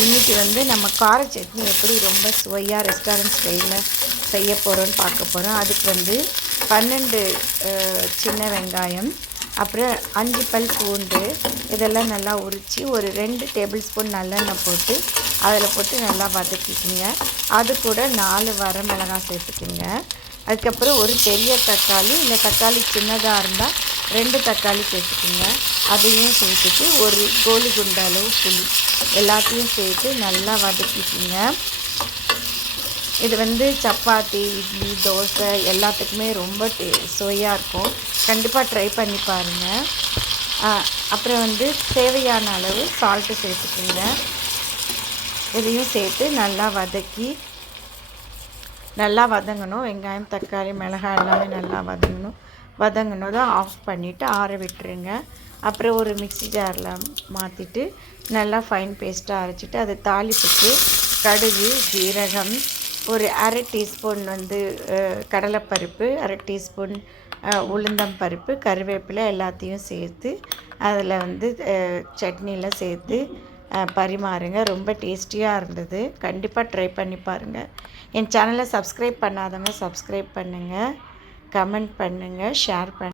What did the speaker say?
இன்றைக்கி வந்து நம்ம கார சட்னி எப்படி ரொம்ப சுவையாக ரெஸ்டாரண்ட் ஸ்டைலில் செய்ய போகிறோன்னு பார்க்க போகிறோம். அதுக்கு வந்து 12 சின்ன வெங்காயம், அப்புறம் 5 பல் பூண்டு, இதெல்லாம் நல்லா உரித்து ஒரு 2 டேபிள் ஸ்பூன் நல்லெண்ணெய் போட்டு அதில் போட்டு நல்லா வதக்கிக்குங்க. அது கூட 4 வரமிளகாய் சேர்த்துக்குங்க. அதுக்கப்புறம் ஒரு பெரிய தக்காளி, இல்லை தக்காளி சின்னதாக இருந்தால் 2 தக்காளி சேர்த்துக்குங்க. அதையும் சேர்த்துட்டு ஒரு கோலி குண்டு அளவு புளி எல்லாத்தையும் சேர்த்து நல்லா வதக்கிக்குங்க. இது வந்து சப்பாத்தி, இட்லி, தோசை எல்லாத்துக்குமே ரொம்ப சுவையாக இருக்கும். கண்டிப்பாக ட்ரை பண்ணி பாருங்கள். அப்புறம் வந்து தேவையான அளவு சால்ட்டு சேர்த்துக்குங்க. இதையும் சேர்த்து நல்லா வதங்கணும். வெங்காயம், தக்காளி, மிளகாய் எல்லாமே நல்லா வதங்கினதும் ஆஃப் பண்ணிவிட்டு ஆற விட்டுருங்க. அப்புறம் ஒரு மிக்ஸி ஜாரில் மாற்றிட்டு நல்லா ஃபைன் பேஸ்ட்டாக அரைச்சிட்டு அது தாளிப்புக்கு கடுகு, ஜீரகம், ஒரு அரை டீஸ்பூன் வந்து கடலைப்பருப்பு, அரை டீஸ்பூன் உளுந்தம் பருப்பு, கருவேப்பிலை எல்லாத்தையும் சேர்த்து அதில் வந்து சட்னியில் சேர்த்து பரிமாறுங்க. ரொம்ப டேஸ்டியாக இருந்தது. கண்டிப்பாக ட்ரை பண்ணி பாருங்கள். என் சேனலை சப்ஸ்கிரைப் பண்ணாதவங்க சப்ஸ்கிரைப் பண்ணுங்கள், கமெண்ட் பண்ணுங்கள், ஷேர் பண்ணுங்கள்.